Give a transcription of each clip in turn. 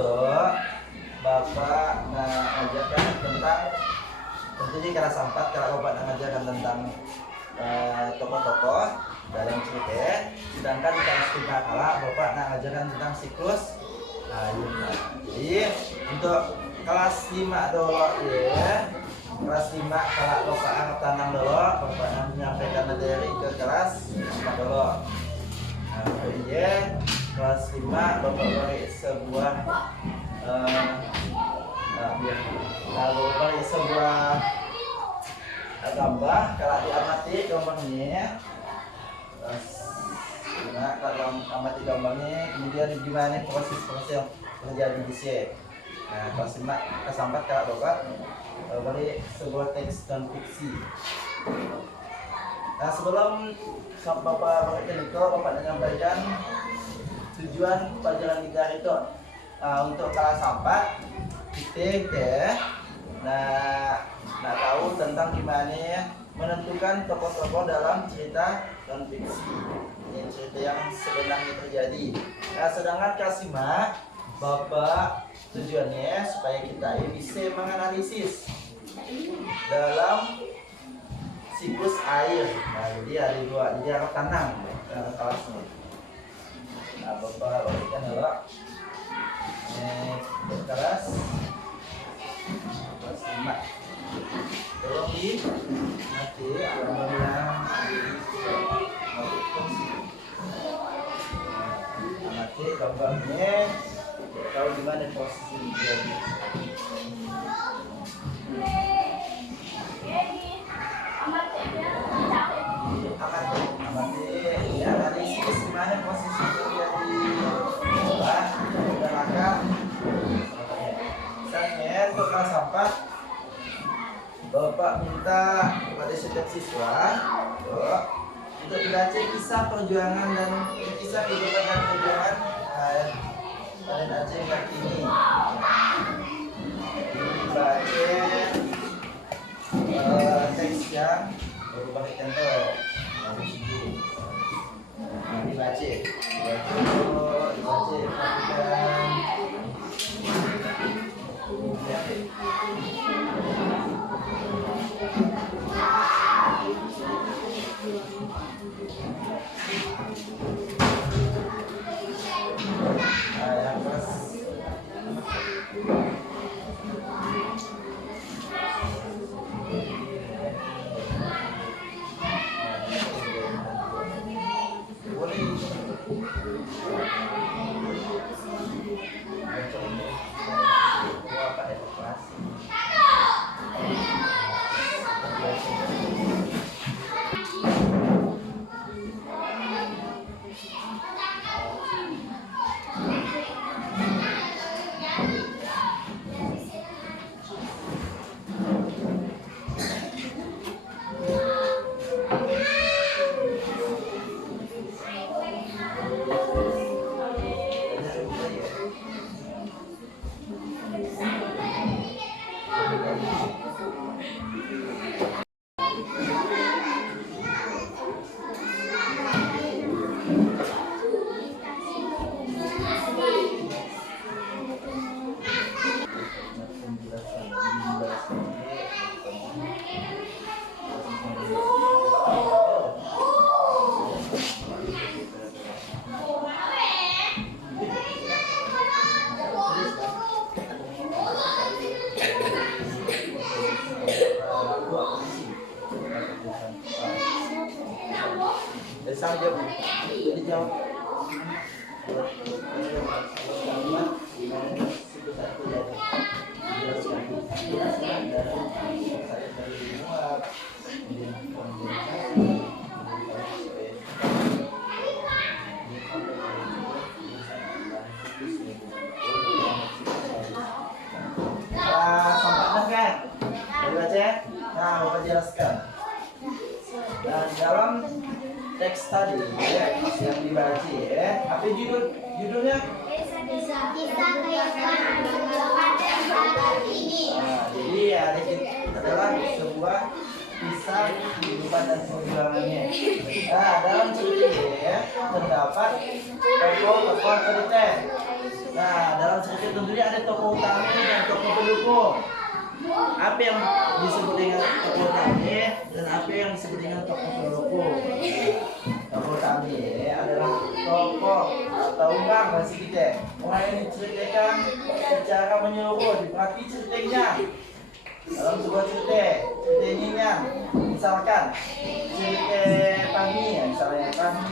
untuk Bapak mengajarkan tentang tentunya kelas 4 kalau Bapak mengajarkan tentang tokoh-tokoh dalam cerita, sedangkan di kelas 5 kalau Bapak mengajarkan tentang siklus air. Jadi untuk kelas 5 dulu ya. Kelas 5 kalau Bapak anggap tanam dulu, Bapak menyampaikan materi ke kelas 5 dulu. Kemudian kelas 5 Bapak beri sebuah gambar. Kalau diamati gambarnya, kalau amati gambarnya, kemudian gimana proses yang terjadi di sini. Nah, kelas 5 kesampat kalau Bapak beri sebuah teks dan fiksi. Nah, sebelum Bapak berikan itu, Bapak menyampaikan tujuan pelajaran kita itu untuk kelas 4 kita tahu tentang gimana menentukan tokoh-tokoh dalam cerita non fiksi. Ini cerita yang sebenarnya terjadi. Nah, sedangkan kelas 5 Bapak tujuannya supaya kita bisa menganalisis dalam siklus air. Nah, jadi ada dua, jadi akan tanam kelasnya. Nah, Bapak berikan dulu kelas 5. Tolong di nanti amati gambarnya, tahu di mana posisi dia. Amati analisis di mana posisi dia di bawah belakang. Misalnya untuk kelas 4 Bapak minta kepada setiap siswa untuk membaca kisah perjuangan dan kisah kehidupan dan perjuangan Raden Ajeng Kartini. Dibaca teks yang berubah contoh. Dibaca. Jadi jawab. Sampaikan kan? Dibaca. Nah, Bapak jelaskan. Dan dalam teks tadi yang dibaca apa judulnya? Jadi adalah sebuah kisah kehidupan dan perjuangannya. Nah, dalam cerita terdapat tokoh-tokoh cerita. Nah, dalam cerita tentunya ada tokoh utama dan tokoh pendukung. Apa yang disebut dengan tokoh utama dan apa yang disebut dengan tokoh pendukung? Tokoh utama adalah tokoh atau bang bahasa kita. Orang yang diceritakan secara menyeluruh, diperhati ceritanya. Dalam sebuah ceritanya, misalkan cerita kami, misalnya kami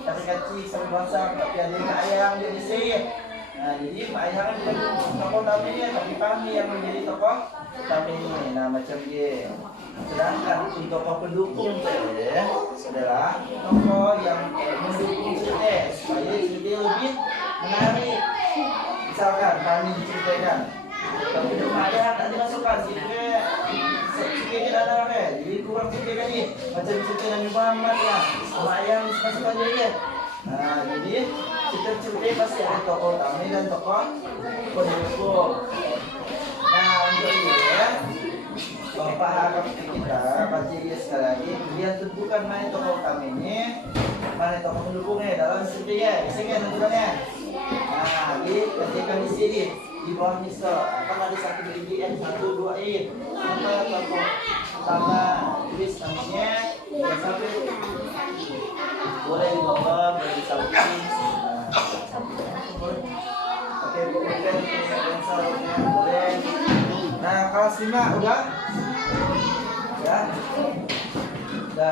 kata kecil sampai bangsa tapi ada mak ayam jadi sih. Nah, jadi mak ayam bukan tokoh utamanya tapi kami yang menjadi tokoh utamanya. Nah, macam dia. Sedangkan untuk tokoh pendukung adalah tokoh yang mendukung cerita supaya cerita lebih menarik. Misalkan kami diceritakan tapi mak ayam tak dimasukkan sikit dalam jadi kurang sikit kan ni macam cerita Nabi Muhammad ya mak ayam dimasukkan je. Nah, jadi cerita pasti ada tokoh utama dan tokoh pendukung. Nah, untuk ini ya Bapak harap kita baca dia sekali lagi kemudian tentukan mana tokoh utamanya mana tokoh pendukungnya dalam cerita ya biasanya tentukannya. Nah, ketika di sini di bawah misal akan ada satu bagian 1, 2 apa tokoh utama tulis namanya dan sampai boleh di bawah boleh di samping. Oke, bukan pensalnya boleh. Nah, kelas 5 udah ya kita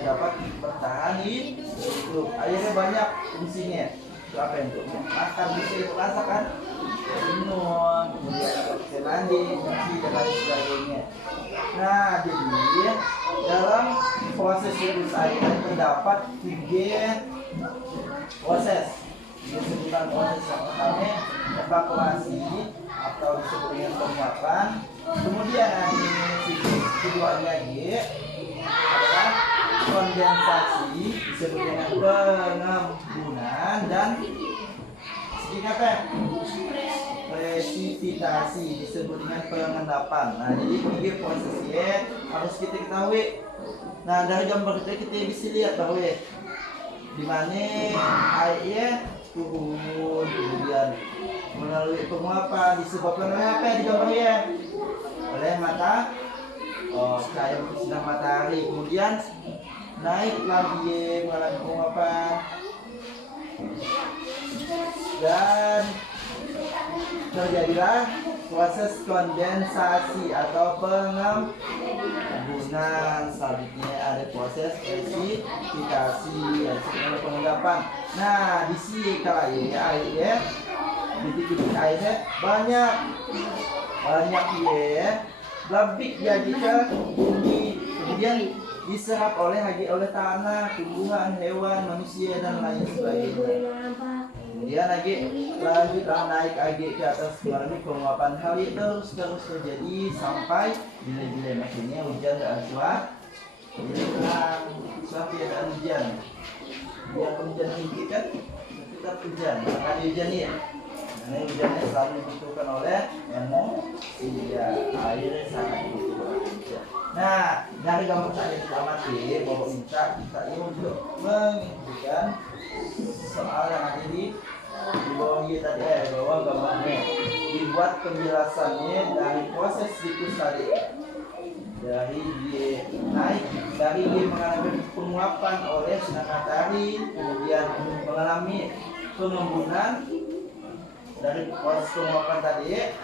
dapat bertahan di grup. Akhirnya banyak fungsinya. Apa yang untuk makan bisa itu masak kan? Minum, kemudian mandi, cuci dan lain sebagainya. Nah, jadi dalam proses virus air terdapat 3 proses. Disebutkan proses yang pertama evakuasi atau disebut dengan penguapan. Kemudian kedua lagi adalah kondensasi disebut dengan pengembunan dan apa? Presipitasi disebut dengan pengendapan. Nah, jadi 3 prosesnya harus kita ketahui. Nah, dari gambar kita bisa lihat bahwa di mana airnya turun kemudian melalui penguapan disebabkan oleh apa di gambarnya? Oleh cahaya sinar matahari, kemudian naik lagi mengalami penguapan dan terjadilah proses kondensasi atau pengembunan. Selanjutnya ada proses presipitasi dan pengendapan. Nah, di sini kalau airnya titik-titik airnya banyak ya lebih jadi ke bumi kemudian diserap oleh tanah, tumbuhan, hewan, manusia dan lain sebagainya. Kemudian lagi lanjutlah naik lagi ke atas mengalami penguapan. Hal itu terus terjadi sampai bila maksudnya hujan dan suatu keadaan hujan. Yang hujan tinggi kan tetap hujan, akan hujan ya. Karena hujannya selalu dibutuhkan oleh manusia. Airnya sangat dibutuhkan. Nah, dari gambar saya amati bahwa minta kita ini untuk menunjukkan soal yang ada di bawah ini tadi bahwa gambarnya dibuat penjelasannya dari proses siklus tadi dari dia naik dari dia mengalami penguapan oleh sinar matahari kemudian mengalami pengembunan dari proses penguapan tadi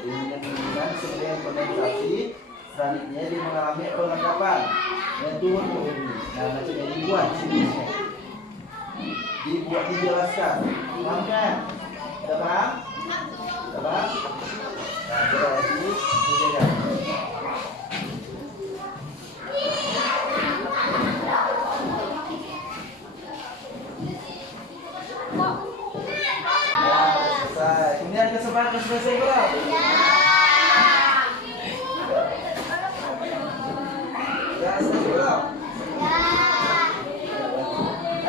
dengan sebagai kondensasi. Selanjutnya dia mengalami pengendapan yang turun ke bumi. Nah, macam yang dibuat siklusnya dibuat dijelaskan. Paham kan? Sudah paham? Sudah paham? Nah, coba lagi dijaga. Ya, selesai. Kemudian kesempatan selesai belum?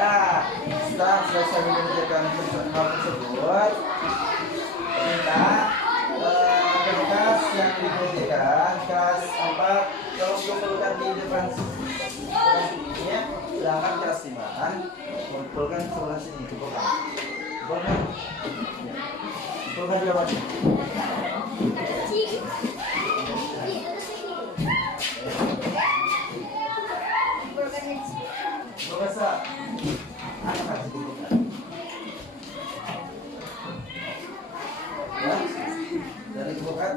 Nah, setelah selesai mengerjakan hal tersebut, kita kertas yang dikerjakan kelas 4 kalau kumpulkan di depan sini, sedangkan kelas 5 kumpulkan sebelah sini, kumpulkan. Bukan jawabannya. Bahasa apa kasih dibuka? Ya, dari bukan.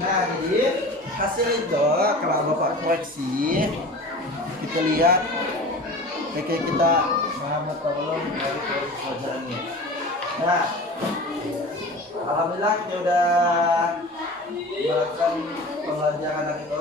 Nah, jadi hasil itu kalau Bapak koreksi, kita lihat kayak kita paham atau belum dari pelajarannya. Nah, alhamdulillah kita udah melakukan pembelajaran hari itu.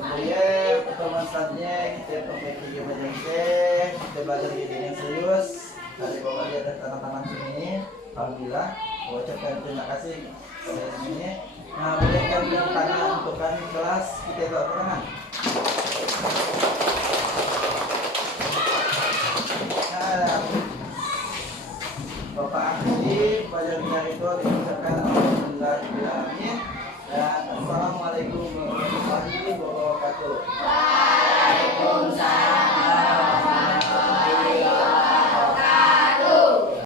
Kemudian pertemuan selanjutnya kita perbaiki kita belajar gini yang serius. Dari Bapak lihat ada tangan-tangan sini. Alhamdulillah, ucapkan terima kasih kepada sini. Nah, boleh kami tangan untuk kami kelas kita bawa ke tangan. Nah, Bapak akhiri pelajaran itu diucapkan alhamdulillah. Dan assalamualaikum warahmatullahi wabarakatuh. Waalaikumsalam.